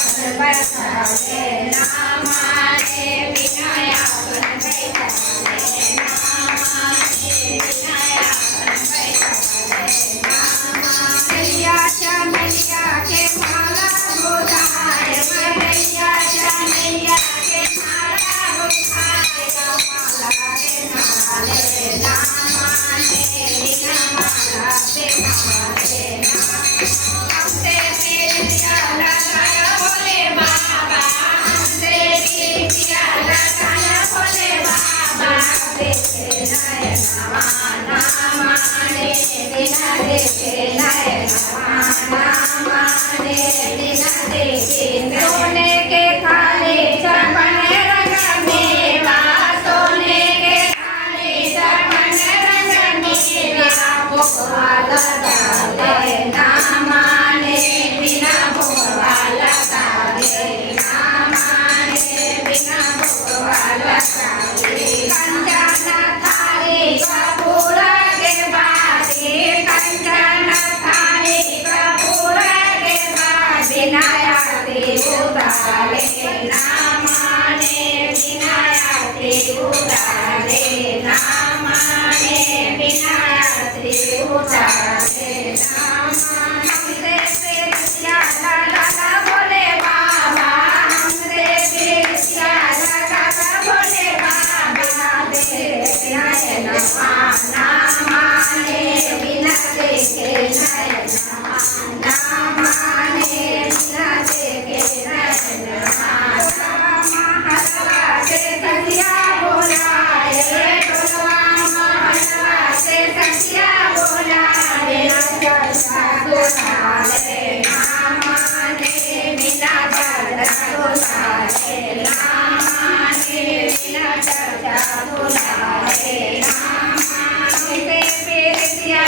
बैठाले नामाने विनाया बन बैठाले नामाने विनाया बन बैठाले नामाने चमेलिया के माला बुधाए मैया चमेलिया के माला बुधाए माला के नाले नामाने बिना माला से नाले हमसे पिया लगाया भोले बाबा हमसे पिया लगाया भोले बाबा देखे नयन माने बिना देखे नयन माने बिना देखे सोने के थाले चमन रंग मेवा सोने के थाले चमन रंग मेवा भोपाल डाले नामाने बिना भोपाल डाले नामाने बिना भोपाल डाले कंचन थाले कपूर के बाजे कंचन थाले कपूर के बाजे नायाते उतारे नामाने विनायाते उतारे नामाने विनायाते उतारे नामाने हमसे पिया लगा भोले बाबा हमसे पिया लगा भोले बाबा दे नयन नामाने बिना देखे नयन नामाने बिना देखे नयन महलवा से सखिया बोलाए टोलवा महलवा से सखिया बोलाए चर्चा दुलारे नामाने बिना चर्चा दुलारे नामाने बिना चर्चा दुलारे नामाने से पिया